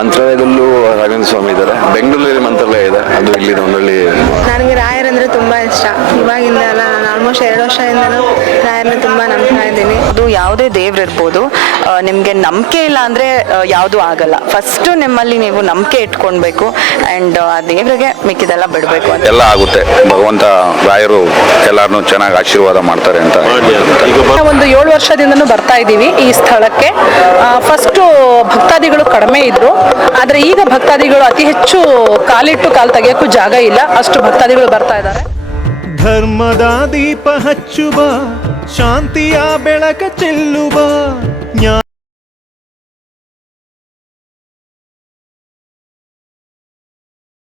ಮಂತ್ರಾಲಯದಲ್ಲೂ ರಾಘವೇಂದ್ರ ಸ್ವಾಮಿ ಇದ್ದಾರೆ. ಬೆಂಗಳೂರಲ್ಲಿ ಮಂತ್ರಾಲಯ ಇದೆ. ಅದು ಇಲ್ಲಿ ಒಂದೊಳ್ಳೆ ನನಗೆ ರಾಯರಂದ್ರೆ ತುಂಬಾ ಇಷ್ಟ. ಇವಾಗಿಂದ ಅಲ್ಲ ನಾನು ಆಲ್ಮೋಸ್ಟ್ ಎರಡು ವರ್ಷದಿಂದ ರಾಯರ್ನ ತುಂಬಾ ನಂಬ್ತಾ ಇದ್ದೀನಿ. ಅದು ಯಾವುದೇ ದೇವ್ರು ಇರ್ಬೋದು ನಿಮಗೆ ನಂಬಿಕೆ ಇಲ್ಲ ಅಂದರೆ ಯಾವುದೂ ಆಗಲ್ಲ. ಫಸ್ಟ್ ನಿಮ್ಮಲ್ಲಿ ನೀವು ನಂಬಿಕೆ ಇಟ್ಕೊಳ್ಬೇಕು ಆ್ಯಂಡ್ ಆ ದೇವ್ರಿಗೆ ಮಿಕ್ಕಿದೆಲ್ಲ ಬಿಡಬೇಕು ಅಂತ. ಎಲ್ಲ ಆಗುತ್ತೆ. ಭಗವಂತ ರಾಯರು ಎಲ್ಲಾರನು ಚೆನ್ನಾಗಿ ಆಶೀರ್ವಾದ ಮಾಡ್ತಾರೆ ಅಂತ ಒಂದು ಏಳು ವರ್ಷದಿಂದನೂ ಬರ್ತಾ ಇದ್ದೀವಿ ಈ ಸ್ಥಳಕ್ಕೆ. ಫಸ್ಟು ಭಕ್ತಾದಿಗಳು ಕಡಿಮೆ ಇದ್ರು. ಆದರೆ ಈಗ ಭಕ್ತಾದಿಗಳು ಅತಿ ಹೆಚ್ಚು ಕಾಲಿಟ್ಟು ಕಾಲು ತೆಗೆಯೋಕ್ಕೂ ಜಾಗ ಇಲ್ಲ. ಅಷ್ಟು ಭಕ್ತಾದಿಗಳು ಬರ್ತಾ ಇದ್ದಾರೆ. ಧರ್ಮದ ದೀಪ ಹಚ್ಚುವ, ಶಾಂತಿಯ ಬೆಳಕ ಚೆಲ್ಲುವ, ಜ್ಞಾ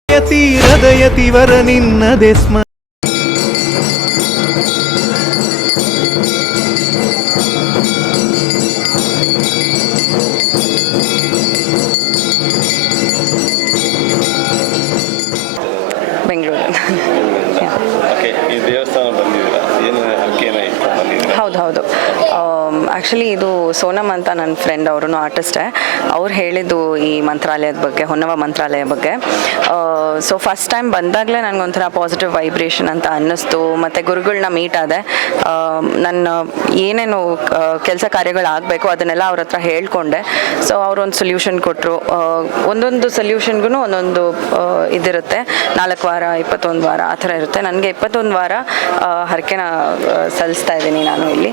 ಯತಿ ಹೃದಯತಿವರ ನಿನ್ನದೆ ಸ್ಮ ನನ್ನ ಫ್ರೆಂಡ್ ಅವರು ಆರ್ಟಿಸ್ಟೇ ಅವ್ರು ಹೇಳಿದ್ದು ಈ ಮಂತ್ರಾಲಯದ ಬಗ್ಗೆ, ಹೊನ್ನವ ಮಂತ್ರಾಲಯ ಬಗ್ಗೆ. ಸೊ ಫಸ್ಟ್ ಟೈಮ್ ಬಂದಾಗಲೇ ನನಗೊಂಥರ ಪಾಸಿಟಿವ್ ವೈಬ್ರೇಷನ್ ಅಂತ ಅನ್ನಿಸ್ತು. ಮತ್ತು ಗುರುಗಳನ್ನ ಮೀಟ್ ಆದೆ. ನನ್ನ ಏನೇನು ಕೆಲಸ ಕಾರ್ಯಗಳಾಗಬೇಕು ಅದನ್ನೆಲ್ಲ ಅವ್ರ ಹತ್ರ ಹೇಳ್ಕೊಂಡೆ. ಸೊ ಅವರೊಂದು ಸೊಲ್ಯೂಷನ್ ಕೊಟ್ಟರು ಒಂದೊಂದು ಸೊಲ್ಯೂಷನ್ಗೂ ಒಂದೊಂದು ಇದಿರುತ್ತೆ. ನಾಲ್ಕು ವಾರ, ಇಪ್ಪತ್ತೊಂದು ವಾರ, ಆ ಥರ ಇರುತ್ತೆ. ನನಗೆ ಇಪ್ಪತ್ತೊಂದು ವಾರ ಹರಕೆನ ಸಲ್ಲಿಸ್ತಾ ಇದ್ದೀನಿ ನಾನು ಇಲ್ಲಿ.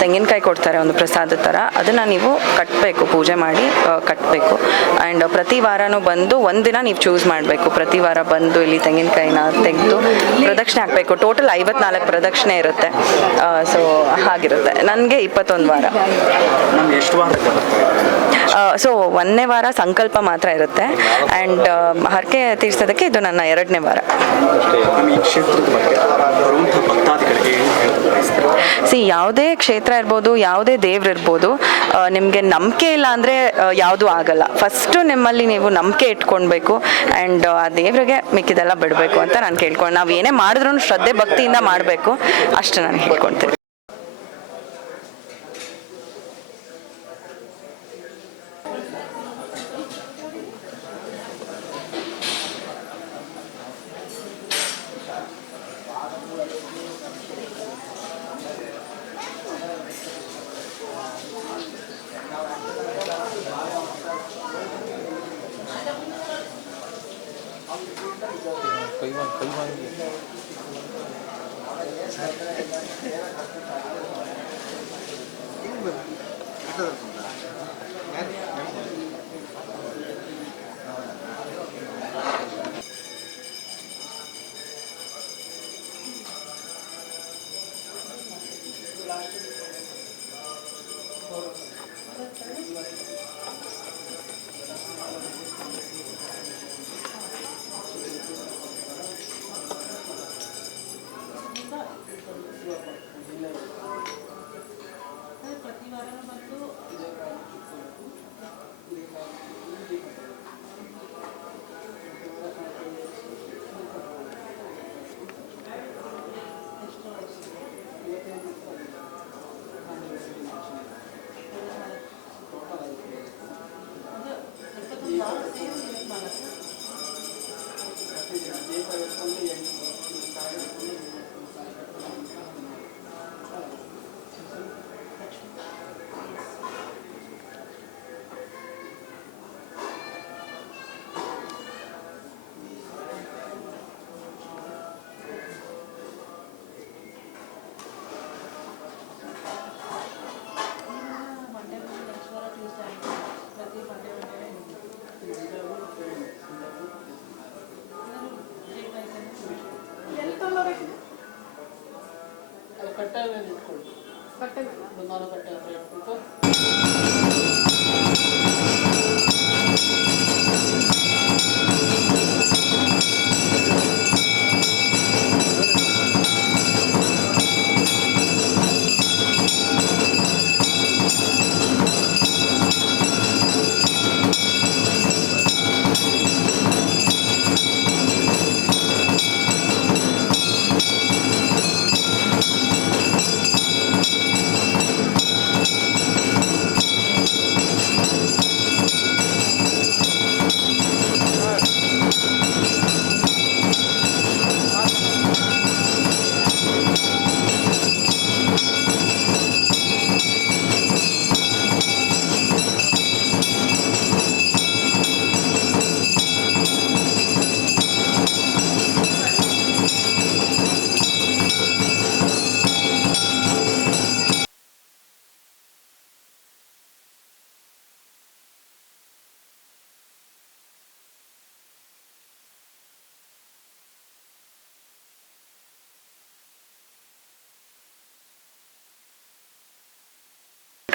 ತೆಂಗಿನಕಾಯಿ ಕೊಡ್ತಾರೆ ಒಂದು ಪ್ರಸಾದ ಥರ. ಅದನ್ನು ನೀವು ಕಟ್ಟಬೇಕು ಪೂಜೆ ಮಾಡಿ ಕಟ್ಟಬೇಕು ಆ್ಯಂಡ್ ಪ್ರತಿ ವಾರನೂ ಬಂದು ಒಂದಿನ ನೀವು ಚೂಸ್ ಮಾಡಬೇಕು. ಪ್ರತಿ ವಾರ ಬಂದು ಇಲ್ಲಿ ತೆಂಗಿನಕಾಯಿನ ತೆಗೆದು ಪ್ರದಕ್ಷಿಣೆ ಹಾಕಬೇಕು. ಟೋಟಲ್ ಐವತ್ನಾಲ್ಕು ಪ್ರದಕ್ಷಿಣೆ ಇರುತ್ತೆ. ಸೊ ಹಾಗಿರುತ್ತೆ. ನನಗೆ ಇಪ್ಪತ್ತೊಂದು ವಾರ. ಸೊ ಒಂದನೇ ವಾರ ಸಂಕಲ್ಪ ಮಾತ್ರ ಇರುತ್ತೆ. ಆ್ಯಂಡ್ ಹರಕೆ ತೀರ್ಸೋದಕ್ಕೆ ಇದು ನನ್ನ ಎರಡನೇ ವಾರ. ಸಿ ಯಾವುದೇ ಕ್ಷೇತ್ರ ಇರ್ಬೋದು ಯಾವುದೇ ದೇವ್ರು ಇರ್ಬೋದು ನಿಮಗೆ ನಂಬಿಕೆ ಇಲ್ಲ ಅಂದರೆ ಯಾವುದೂ ಆಗಲ್ಲ. ಫಸ್ಟು ನಿಮ್ಮಲ್ಲಿ ನೀವು ನಂಬಿಕೆ ಇಟ್ಕೊಳ್ಬೇಕು ಆ್ಯಂಡ್ ಆ ದೇವರಿಗೆ ಮಿಕ್ಕಿದೆಲ್ಲ ಬಿಡಬೇಕು ಅಂತ ನಾನು ಕೇಳ್ಕೊಂಡು ನಾವು ಏನೇ ಮಾಡಿದ್ರು ಶ್ರದ್ಧೆ, ಭಕ್ತಿಯಿಂದ ಮಾಡಬೇಕು. ಅಷ್ಟು ನಾನು ಹೇಳ್ಕೊಳ್ತೀನಿ. quý hơn quý hơn gì mình ಬಟ್ಟೆ ಮೇಲೆ ಇಟ್ಕೊಳ್ಬೇಕು ಬಟ್ಟೆ ಮೇಲೆ ಬಟ್ಟೆ ಹತ್ರ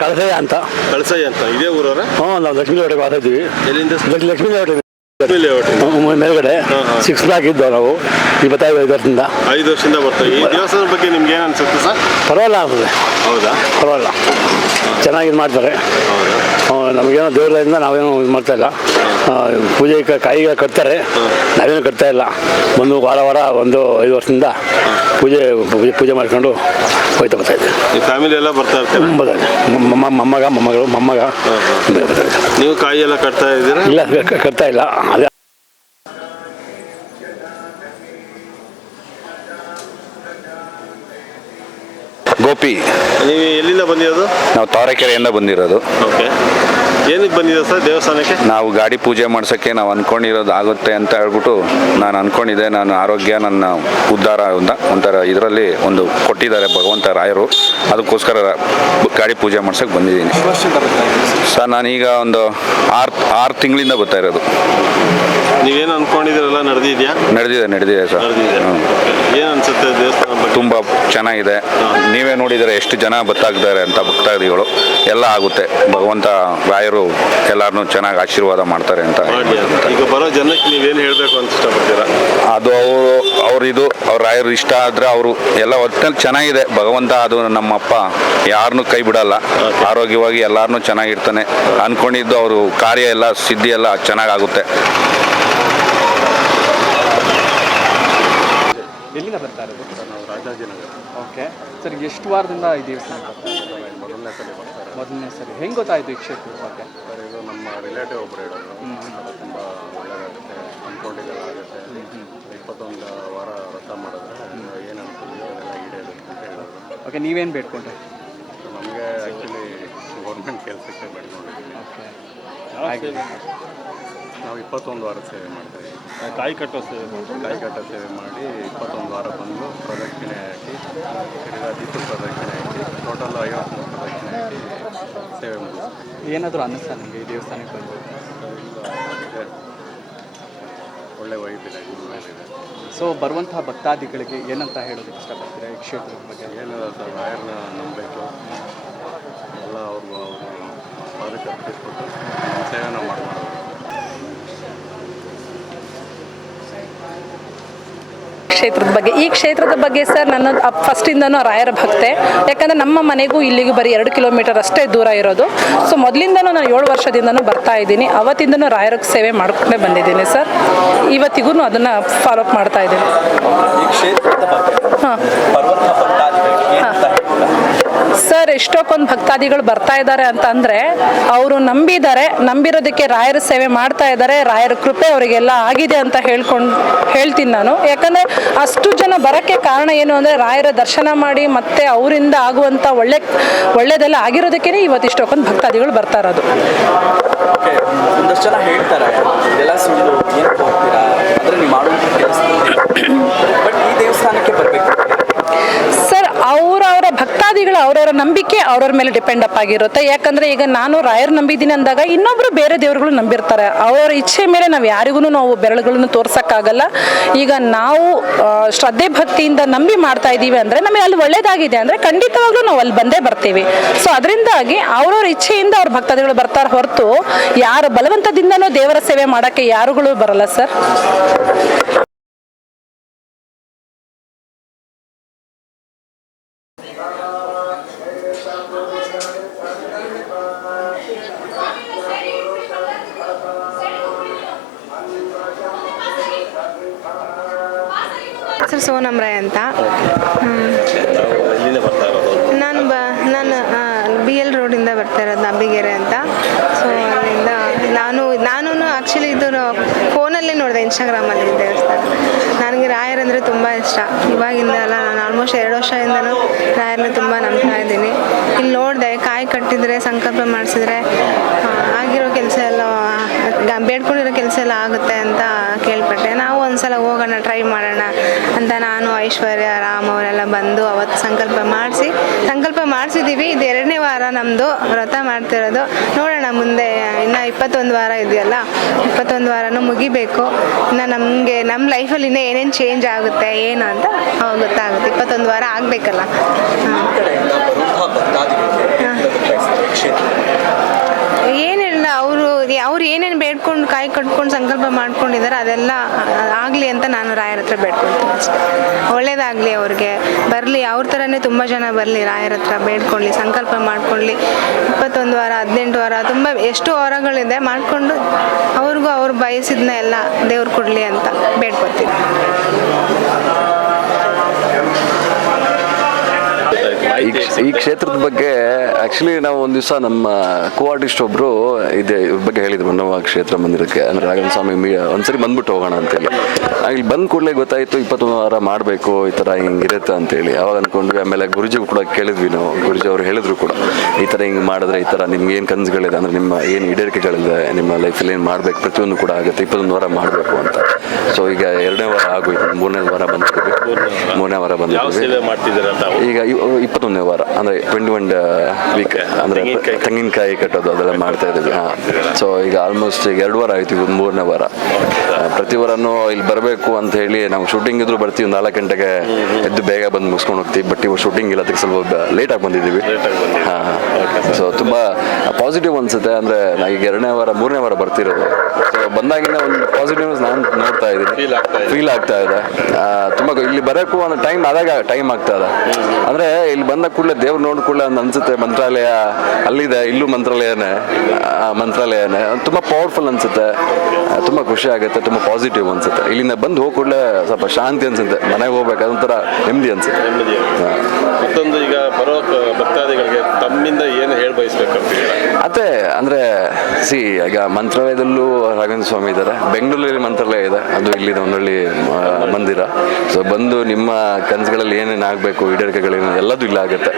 ಕಳಸಯ್ಯ ಅಂತ. ಕಳಸಯ್ಯ ಅಂತ. ಇದೇ ಊರವರ? ಹ್ಞೂ ನಾವು ಲಕ್ಷ್ಮೀ ಲೇಔಟಿಗೆ ಬರ್ತಾ ಇದ್ದೀವಿ ಎಲ್ಲಿಂದ ಲಕ್ಷ್ಮೀ- ಲಕ್ಷ್ಮೀ ಲೇಔಟ್ ಲೇಔಟ್ ಮೇಲ್ಗಡೆ. ಸಿಕ್ಸ್ ಬ್ಲಾಕ್ ಇದ್ದವು ನಾವು ಇಪ್ಪತ್ತೈದು ಐದು ವರ್ಷದಿಂದ. ಐದು ವರ್ಷದಿಂದ ಬರ್ತೀವಿ ಈ ದೇವಸ್ಥಾನದ ಬಗ್ಗೆ ನಿಮ್ಗೆ ಏನು ಅನ್ಸುತ್ತೆ ಸರ್? ಪರವಾಗಿಲ್ಲ ಆಗ್ತದೆ ಹೌದಾ? ಪರವಾಗಿಲ್ಲ. ಚೆನ್ನಾಗಿ ಇದು ಮಾಡ್ತಾರೆ. ಹ್ಞೂ, ನಮಗೇನೋ ದೇವರಿಂದ ನಾವೇನೋ ಇದು ಮಾಡ್ತಾ ಇಲ್ಲ. ಪೂಜೆ ಕಾಯಿಗೆ ಕಟ್ತಾರೆ. ನಾವೇನು ಕಟ್ತಾ ಇಲ್ಲ. ಒಂದು ವಾರ ವಾರ ಒಂದು ಐದು ವರ್ಷದಿಂದ ಪೂಜೆ ಪೂಜೆ ಮಾಡ್ಕೊಂಡು ಹೋಯ್ತಾ ಬರ್ತಾ ಇದ್ದೀವಿ. ಈ ಫ್ಯಾಮಿಲಿ ಎಲ್ಲ ಬರ್ತಾ ಇರ್ತಾರೆ? ಮೊಮ್ಮಗ ಮೊಮ್ಮಗಳು ಮೊಮ್ಮಗ. ನೀವು ಕಾಯಿ ಎಲ್ಲ ಕಟ್ತಾ ಇದ್ದೀರಾ? ಇಲ್ಲ ಕಟ್ತಾ ಇಲ್ಲ. ಅದೇ ಗೋಪಿ. ನೀವು ಎಲ್ಲಿಂದ ಬಂದಿರೋದು? ನಾವು ತಾವರೆಕೆರೆಯಿಂದ ಬಂದಿರೋದು. ಓಕೆ. ಏನಕ್ಕೆ ಬಂದಿದೆ ಸರ್ ದೇವಸ್ಥಾನಕ್ಕೆ? ನಾವು ಗಾಡಿ ಪೂಜೆ ಮಾಡ್ಸೋಕ್ಕೆ ನಾವು ಅಂದ್ಕೊಂಡಿರೋದು ಆಗುತ್ತೆ ಅಂತ ಹೇಳ್ಬಿಟ್ಟು ನಾನು ಅಂದ್ಕೊಂಡಿದ್ದೆ ನಾನು ಆರೋಗ್ಯ ನನ್ನ ಉದ್ಧಾರ ಅಂತ. ಒಂಥರ ಇದರಲ್ಲಿ ಒಂದು ಕೊಟ್ಟಿದ್ದಾರೆ ಭಗವಂತ ರಾಯರು. ಅದಕ್ಕೋಸ್ಕರ ಗಾಡಿ ಪೂಜೆ ಮಾಡ್ಸೋಕೆ ಬಂದಿದ್ದೀನಿ. ಸರ್ ನಾನೀಗ ಒಂದು ಆರು ಆರು ತಿಂಗಳಿಂದ ಬರ್ತಾ ಇರೋದು. ನೀವೇನು ಅನ್ಕೊಂಡಿದ್ದೀರಲ್ಲ ನಡೆದಿದೆಯಾ? ನಡೆದಿದೆ ನಡೆದಿದೆ ಸರ್. ಏನು ಅನ್ಸುತ್ತೆ ದೇವಸ್ಥಾನ ತುಂಬ ಚೆನ್ನಾಗಿದೆ. ನೀವೇ ನೋಡಿದರೆ ಎಷ್ಟು ಜನ ಬತ್ತಾಗಿದ್ದಾರೆ ಅಂತ ಭಕ್ತಾದಿಗಳು. ಎಲ್ಲ ಆಗುತ್ತೆ. ಭಗವಂತ ರಾಯರು ಎಲ್ಲರನ್ನೂ ಚೆನ್ನಾಗಿ ಆಶೀರ್ವಾದ ಮಾಡ್ತಾರೆ ಅಂತ ಈಗ ಬರೋ ಜನಕ್ಕೆ ನೀವೇನು ಹೇಳಬೇಕು ಅಂತ ಇಷ್ಟಪಡ್ತೀರಾ? ಅದು ಅವರು ಅವ್ರು ಇದು ಅವ್ರ ರಾಯರು ಇಷ್ಟ ಆದರೆ ಅವರು ಎಲ್ಲ ಒಟ್ಟಿನಲ್ಲಿ ಚೆನ್ನಾಗಿದೆ. ಭಗವಂತ ಅದು ನಮ್ಮಪ್ಪ ಯಾರನ್ನು ಕೈ ಬಿಡಲ್ಲ. ಆರೋಗ್ಯವಾಗಿ ಎಲ್ಲಾರನ್ನೂ ಚೆನ್ನಾಗಿರ್ತಾನೆ. ಅಂದ್ಕೊಂಡಿದ್ದು ಅವರು ಕಾರ್ಯ ಎಲ್ಲ ಸಿದ್ಧಿ ಎಲ್ಲ ಚೆನ್ನಾಗಾಗುತ್ತೆ ಎಲ್ಲಿಂದ ಬರ್ತಾ ಇರೋದು? ನಾವು ರಾಜಾಜಿನಗರ. ಓಕೆ. ಸರ್ ಎಷ್ಟು ವಾರದಿಂದ ಈ ದೇವಸ್ಥಾನ ಮೊದಲನೇ ಸಲ ಮೊದಲನೇ ಸರಿ ಹೆಂಗೆ ಗೊತ್ತಾಯಿತು ಈ ಕ್ಷೇತ್ರ? ಬಗ್ಗೆ ಸರ್ ಇದು ನಮ್ಮ ರಿಲೇಟಿವ್ ಒಬ್ಬರು ಹೇಳೋದು ಅದು ತುಂಬ ಒಳ್ಳೆಯದಾಗುತ್ತೆ ಅನ್ಕೊಂಡಿದ್ದೆಲ್ಲ ಆಗುತ್ತೆ. ಇಪ್ಪತ್ತೊಂದು ವಾರ ವ್ರತ ಮಾಡಿದ್ರೆ ಏನು ಅನ್ಕೊಂಡಿದ್ದೀವಿ ಅದೆಲ್ಲ ಈಡೇರುತ್ತೆ ಅಂತ ಹೇಳೋದು. ಓಕೆ ನೀವೇನು ಬೇಡ್ಕೊಂಡ್ರೆ? ನಮಗೆ ಆ್ಯಕ್ಚುಲಿ ಗೌರ್ಮೆಂಟ್ ಕೆಲಸಕ್ಕೆ ಬೆಳ್ಕೊಂಡಿದ್ದೀವಿ ಓಕೆ. ನಾವು ಇಪ್ಪತ್ತೊಂದು ವಾರ ಸೇವೆ ಮಾಡ್ತಾ ಇದ್ದೀವಿ. ಕಾಯಿ ಕಟ್ಟೋ ಸೇವೆ ಕಾಯಿ ಕಟ್ಟ ಸೇವೆ ಮಾಡಿ ಇಪ್ಪತ್ತೊಂದು ವಾರ ಬಂದು ಪ್ರದಕ್ಷಿಣೆ ಹಾಕಿ ತಿರ್ಗಾ ದೀಪ ಪ್ರದಕ್ಷಿಣೆ ಹಾಕಿ ಟೋಟಲ್ ಐವತ್ತ್ಮೂರು ಪ್ರದಕ್ಷಿಣೆ ಹಾಕಿ ಸೇವೆ ಮಾಡಿ ಏನಾದರೂ ಅನ್ನಿಸ್ತಾ ನಿಮಗೆ ಈ ದೇವಸ್ಥಾನಕ್ಕೆ ಬಂದು ಒಳ್ಳೆ ವೈಬಿಲ್ಲ ಇದೆ ಸೊ ಬರುವಂತಹ ಭಕ್ತಾದಿಗಳಿಗೆ ಏನಂತ ಹೇಳೋದಕ್ಕೆ ಇಷ್ಟಪಡ್ತೀರಾ ಈ ಕ್ಷೇತ್ರದ ಬಗ್ಗೆ? ಏನಿಲ್ಲ ಸರ್ ರಾಯರ್ನ ನಂಬಬೇಕು. ಎಲ್ಲ ಅವ್ರಿಗೂ ಅವರು ಅದಕ್ಕೆ ಅರ್ಪಿಸ್ಬಿಟ್ಟು ಸೇವೆನ ಮಾಡ್ಬೋದು. ಕ್ಷೇತ್ರದ ಬಗ್ಗೆ. ಈ ಕ್ಷೇತ್ರದ ಬಗ್ಗೆ ಸರ್ ನನ್ನ ಫಸ್ಟಿಂದನೂ ರಾಯರ ಭಕ್ತೆ. ಯಾಕಂದರೆ ನಮ್ಮ ಮನೆಗೂ ಇಲ್ಲಿಗೂ ಬರೀ ಎರಡು ಕಿಲೋಮೀಟರ್ ಅಷ್ಟೇ ದೂರ ಇರೋದು. ಸೊ ಮೊದಲಿಂದನೂ ನಾನು ಏಳು ವರ್ಷದಿಂದನೂ ಬರ್ತಾ ಇದ್ದೀನಿ. ಅವತ್ತಿಂದನೂ ರಾಯರ ಸೇವೆ ಮಾಡ್ಕೊಂಡೇ ಬಂದಿದ್ದೀನಿ ಸರ್. ಇವತ್ತಿಗೂ ಅದನ್ನು ಫಾಲೋಅಪ್ ಮಾಡ್ತಾ ಇದ್ದೀನಿ. ಹಾಂ. ಸರ್ ಎಷ್ಟೊಕ್ಕೊಂದು ಭಕ್ತಾದಿಗಳು ಬರ್ತಾ ಇದ್ದಾರೆ ಅಂತ ಅಂದರೆ ಅವರು ನಂಬಿದ್ದಾರೆ, ನಂಬಿರೋದಕ್ಕೆ ರಾಯರ ಸೇವೆ ಮಾಡ್ತಾ ಇದ್ದಾರೆ, ರಾಯರ ಕೃಪೆ ಅವರಿಗೆಲ್ಲ ಆಗಿದೆ ಅಂತ ಹೇಳ್ಕೊಂಡು, ಹೇಳ್ತೀನಿ ನಾನು. ಯಾಕಂದರೆ ಅಷ್ಟು ಜನ ಬರೋಕ್ಕೆ ಕಾರಣ ಏನು ಅಂದರೆ ರಾಯರ ದರ್ಶನ ಮಾಡಿ ಮತ್ತೆ ಅವರಿಂದ ಆಗುವಂಥ ಒಳ್ಳೆ, ಒಳ್ಳೆದೆಲ್ಲ ಆಗಿರೋದಕ್ಕೇ ಇವತ್ತು ಇಷ್ಟೊಕ್ಕೊಂದು ಭಕ್ತಾದಿಗಳು ಬರ್ತಾ ಇರೋದು. ಹೇಳ್ತಾರೆ ಬಟ್ ಈ ದೇವಸ್ಥಾನಕ್ಕೆ ಬರಬೇಕು. ಅವರವರ ಭಕ್ತಾದಿಗಳು ಅವರವರ ನಂಬಿಕೆ ಅವ್ರವ್ರ ಮೇಲೆ ಡಿಪೆಂಡ್ ಅಪ್ ಆಗಿರುತ್ತೆ. ಯಾಕಂದ್ರೆ ಈಗ ನಾನು ರಾಯರ್ ನಂಬಿದ್ದೀನಿ ಅಂದಾಗ ಇನ್ನೊಬ್ರು ಬೇರೆ ದೇವರುಗಳು ನಂಬಿರ್ತಾರೆ. ಅವರ ಇಚ್ಛೆ ಮೇಲೆ ನಾವು ಯಾರಿಗೂ ನಾವು ಬೆರಳುಗಳನ್ನು ತೋರ್ಸಕ್ಕಾಗಲ್ಲ. ಈಗ ನಾವು ಶ್ರದ್ಧೆ ಭಕ್ತಿಯಿಂದ ನಂಬಿ ಮಾಡ್ತಾ ಇದ್ದೀವಿ ಅಂದ್ರೆ ನಮಗೆ ಅಲ್ಲಿ ಒಳ್ಳೇದಾಗಿದೆ ಅಂದ್ರೆ ಖಂಡಿತವಾಗ್ಲೂ ನಾವು ಅಲ್ಲಿ ಬಂದೇ ಬರ್ತೀವಿ. ಸೊ ಅದರಿಂದಾಗಿ ಅವ್ರವ್ರ ಇಚ್ಛೆಯಿಂದ ಅವ್ರ ಭಕ್ತಾದಿಗಳು ಬರ್ತಾರೆ ಹೊರತು ಯಾರು ಬಲವಂತದಿಂದನೂ ದೇವರ ಸೇವೆ ಮಾಡೋಕ್ಕೆ ಯಾರುಗಳು ಬರಲ್ಲ ಸರ್. ಹೆಸರು ಸೋನಮ್ ರಾಯ್ ಅಂತ ನಾನು ಬ ನಾನು ಬಿ ಎಲ್ ರೋಡಿಂದ ಬರ್ತಾ ಇರೋದು ನಂಬಿಗೆರೆ ಅಂತ. ಸೊ ಅಲ್ಲಿಂದ ನಾನು ನಾನು ಆ್ಯಕ್ಚುಲಿ ಇದು ಫೋನಲ್ಲೇ ನೋಡಿದೆ ಇನ್ಸ್ಟಾಗ್ರಾಮಲ್ಲಿ ದೇವಸ್ಥಾನ. ನನಗೆ ರಾಯರಂದರೆ ತುಂಬ ಇಷ್ಟ. ಇವಾಗಿಂದ ಅಲ್ಲ, ನಾನು ಆಲ್ಮೋಸ್ಟ್ ಎರಡು ವರ್ಷದಿಂದನೂ ರಾಯರ್ನ ತುಂಬ ನಂಬ್ತಾ ಇದ್ದೀನಿ. ಇಲ್ಲಿ ನೋಡಿದೆ, ಕಾಯಿ ಕಟ್ಟಿದರೆ, ಸಂಕಲ್ಪ ಮಾಡಿಸಿದ್ರೆ ಆಗಿರೋ ಕೆಲಸ ಎಲ್ಲ ಬೇಡ್ಕೊಂಡಿರೋ ಕೆಲಸ ಎಲ್ಲ ಆಗುತ್ತೆ ಅಂತ ಕೇಳ್ಪಟ್ಟೆ. ನಾವು ಒಂದ್ಸಲ ಹೋಗೋಣ ಟ್ರೈ ಮಾಡೋಣ ಅಂತ ನಾನು ಐಶ್ವರ್ಯ, ರಾಮ್ ಅವರೆಲ್ಲ ಬಂದು ಅವತ್ತು ಸಂಕಲ್ಪ ಮಾಡಿಸಿ ಸಂಕಲ್ಪ ಮಾಡಿಸಿದ್ದೀವಿ ಇದು ಎರಡನೇ ವಾರ ನಮ್ಮದು ವ್ರತ ಮಾಡ್ತಿರೋದು. ನೋಡೋಣ ಮುಂದೆ, ಇನ್ನು ಇಪ್ಪತ್ತೊಂದು ವಾರ ಇದೆಯಲ್ಲ, ಇಪ್ಪತ್ತೊಂದು ವಾರನೂ ಮುಗಿಬೇಕು. ಇನ್ನು ನಮಗೆ ನಮ್ಮ ಲೈಫಲ್ಲಿ ಇನ್ನೂ ಏನೇನು ಚೇಂಜ್ ಆಗುತ್ತೆ, ಏನು ಅಂತ ಗೊತ್ತಾಗುತ್ತೆ. ಇಪ್ಪತ್ತೊಂದು ವಾರ ಆಗಬೇಕಲ್ಲ ಹಾಂ ಅವ್ರು ಏನೇನು ಬೇಡ್ಕೊಂಡು ಕಾಯಿ ಕಟ್ಕೊಂಡು ಸಂಕಲ್ಪ ಮಾಡ್ಕೊಂಡಿದ್ದಾರೆ ಅದೆಲ್ಲ ಆಗಲಿ ಅಂತ ನಾನು ರಾಯರ ಹತ್ರ ಬೇಡ್ಕೊಳ್ತೀನಿ ಅಷ್ಟೇ. ಒಳ್ಳೇದಾಗಲಿ ಅವ್ರಿಗೆ. ಬರಲಿ, ಅವ್ರ ಥರನೇ ತುಂಬ ಜನ ಬರಲಿ ರಾಯರ ಹತ್ರ ಬೇಡ್ಕೊಳ್ಳಿ, ಸಂಕಲ್ಪ ಮಾಡ್ಕೊಳ್ಳಿ. ಇಪ್ಪತ್ತೊಂದು ವಾರ, ಹದಿನೆಂಟು ವಾರ, ತುಂಬ ಎಷ್ಟು ವಾರಗಳಿದೆ ಮಾಡಿಕೊಂಡು ಅವ್ರಿಗೂ ಅವ್ರು ಬಯಸಿದ್ನ ಎಲ್ಲ ದೇವ್ರು ಕೊಡಲಿ ಅಂತ ಬೇಡ್ಕೊತೀನಿ ಈ ಕ್ಷ- ಈ ಕ್ಷೇತ್ರದ ಬಗ್ಗೆ ಆಕ್ಚುಲಿ ನಾವು ಒಂದು ದಿವಸ ನಮ್ಮ ಕೋ ಆರ್ಟಿಸ್ಟ್ ಒಬ್ರು ಇದೆ ಬಗ್ಗೆ ಹೇಳಿದ್ರು, ನಮ್ಮ ಕ್ಷೇತ್ರ ಮಂದಿರಕ್ಕೆ. ಅಂದ್ರೆ ರಾಘವೇಂದ್ರ ಸ್ವಾಮಿ ಮೀ ಒಂದ್ಸರಿ ಬಂದ್ಬಿಟ್ಟು ಹೋಗೋಣ ಅಂತೇಳಿ. ಇಲ್ಲಿ ಬಂದ ಕೂಡಲೇ ಗೊತ್ತಾಯ್ತು, ಇಪ್ಪತ್ತೊಂದು ವಾರ ಮಾಡಬೇಕು, ಈ ಥರ ಹಿಂಗಿರುತ್ತೆ ಅಂತೇಳಿ. ಅವಾಗ ಅನ್ಕೊಂಡ್ವಿ, ಆಮೇಲೆ ಗುರುಜಿಗೂ ಕೂಡ ಕೇಳಿದ್ವಿ ನಾವು. ಗುರುಜಿ ಅವರು ಹೇಳಿದ್ರು ಕೂಡ, ಈ ಥರ ಹಿಂಗೆ ಮಾಡಿದ್ರೆ ಈ ಥರ ನಿಮ್ಗೆ ಏನು ಕನಸುಗಳಿದೆ, ಅಂದ್ರೆ ನಿಮ್ಮ ಏನು ಈಡೇರಿಕೆಗಳಿದೆ, ನಿಮ್ಮ ಲೈಫಲ್ಲಿ ಏನು ಮಾಡಬೇಕು, ಪ್ರತಿಯೊಂದು ಕೂಡ ಆಗುತ್ತೆ, ಇಪ್ಪತ್ತೊಂದು ವಾರ ಮಾಡಬೇಕು ಅಂತ. ಸೊ ಈಗ ಎರಡನೇ ವಾರ ಆಗೋಯ್ತು. ಮೂರನೇ ವಾರ ಬಂದಿದ್ದೀವಿ ಮೂರನೇ ವಾರ ಬಂದಿದ್ದೀವಿ ಸೇವೆ ಮಾಡ್ತಿದ್ದೀರಾ ಅಂತ ಈಗ ಇವ್- ಇಪ್ಪತ್ತೊಂದನೇ ವಾರ. ಅಂದ್ರೆ ಟ್ವೆಂಟಿ ಒನ್ ವೀಕ್ ಅಂದ್ರೆ ತೆಂಗಿನ್ಕಾಯಿ ಕಟ್ಟೋದು ಅದೆಲ್ಲ ಮಾಡ್ತಾ ಇದ್ದೀವಿ. ಹಾ. ಸೊ ಈಗ ಆಲ್ಮೋಸ್ಟ್ ಈಗ ಎರಡು ವಾರ ಆಯ್ತು ಈಗ ಮೂರನೇ ವಾರ. ಆ, ಪ್ರತಿ ವಾರನೂ ಇಲ್ಲಿ ಬರಬೇಕು ಅಂತ ಹೇಳಿ ನಾವು ಶೂಟಿಂಗ್ ಇದ್ರು ಬರ್ತೀವಿ. ಒಂದು ನಾಲ್ಕು ಗಂಟೆಗೆ ಎದ್ದು ಬೇಗ ಬಂದು ಮುಗಿಸ್ಕೊಂಡು ಹೋಗ್ತೀವಿ. ಬಟ್ ಇವಾಗ ಶೂಟಿಂಗ್ ಇಲ್ಲ. ಅದಕ್ಕೆ ಸ್ವಲ್ಪ ಲೇಟ್ ಆಗಿ ಬಂದಿದ್ದೀವಿ. ಹಾಂ ಸೊ ತುಂಬ ಪಾಸಿಟಿವ್ ಅನ್ಸುತ್ತೆ. ಅಂದ್ರೆ ನಾ ಈಗ ಎರಡನೇ ವಾರ ಮೂರನೇ ವಾರ ಬರ್ತಿರೋದು. ಬಂದಾಗಿಂದ ಒಂದು ಪಾಸಿಟಿವ್ನೆಸ್ ನಾನು ನೋಡ್ತಾ ಇದ್ದೀನಿ. ಫೀಲ್ ಆಗ್ತಾ ಇದೆ. ತುಂಬಾ ಇಲ್ಲಿ ಬರೋಕ್ಕೂ ಒಂದು ಟೈಮ್ ಆದಾಗ ಟೈಮ್ ಆಗ್ತಾ ಇದೆ. ಅಂದ್ರೆ ಇಲ್ಲಿ ಬಂದ ಕೂಡಲೇ ದೇವ್ರು ನೋಡ್ ಕೂಡಲೇ ಒಂದು ಅನ್ಸುತ್ತೆ ಮಂತ್ರಾಲಯ ಅಲ್ಲಿದೆ ಇಲ್ಲೂ ಮಂತ್ರಾಲಯನೇ ಮಂತ್ರಾಲಯನೇ. ತುಂಬಾ ಪವರ್ಫುಲ್ ಅನ್ಸುತ್ತೆ. ತುಂಬಾ ಖುಷಿ ಆಗುತ್ತೆ ತುಂಬಾ ಪಾಸಿಟಿವ್ ಅನ್ಸುತ್ತೆ. ಇಲ್ಲಿಂದ ಬಂದು ಹೋಗಿ ಕೂಡಲೇ ಸ್ವಲ್ಪ ಶಾಂತಿ ಅನ್ಸುತ್ತೆ. ಮನೆಗೆ ಹೋಗ್ಬೇಕು ಅದೊಂಥರ ನೆಮ್ಮದಿ ಅನ್ಸುತ್ತೆ. ಮತ್ತೊಂದು ಈಗ ಬರೋ ಭಕ್ತಾದಿಗಳಿಗೆ ತಮ್ಮಿಂದ ಏನು ಹೇಳಿ ಬಯಸ್ಬೇಕಂತೀರಾ ಅದೇ ಅಂದ್ರೆ ಸಿ ಈಗ ಮಂತ್ರಾಲಯದಲ್ಲೂ ರಾಘವೇಂದ್ರ ಸ್ವಾಮಿ ಇದ್ದಾರೆ. ಬೆಂಗಳೂರಲ್ಲಿ ಮಂತ್ರಾಲಯ ಇದೆ. ಅದು ಇಲ್ಲಿ ಒಂದೊಳ್ಳಿ ಮಂದಿರ. ಸೊ ಬಂದು ನಿಮ್ಮ ಕನಸುಗಳಲ್ಲಿ ಏನೇನು ಆಗಬೇಕು ಈಡೇರಿಕೆಗಳೇನು ಎಲ್ಲದೂ ಇಲ್ಲ ಆಗುತ್ತೆ.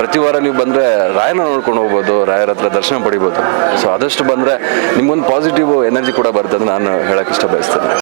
ಪ್ರತಿ ವಾರ ನೀವು ಬಂದರೆ ರಾಯನ ನೋಡ್ಕೊಂಡು ಹೋಗ್ಬೋದು, ರಾಯರ ಹತ್ರ ದರ್ಶನ ಪಡಿಬೋದು. ಸೊ ಆದಷ್ಟು ಬಂದರೆ ನಿಮ್ಗೊಂದು ಪಾಸಿಟಿವ್ ಎನರ್ಜಿ ಕೂಡ ಬರುತ್ತೆ ನಾನು ಹೇಳಕ್ಕೆ ಇಷ್ಟ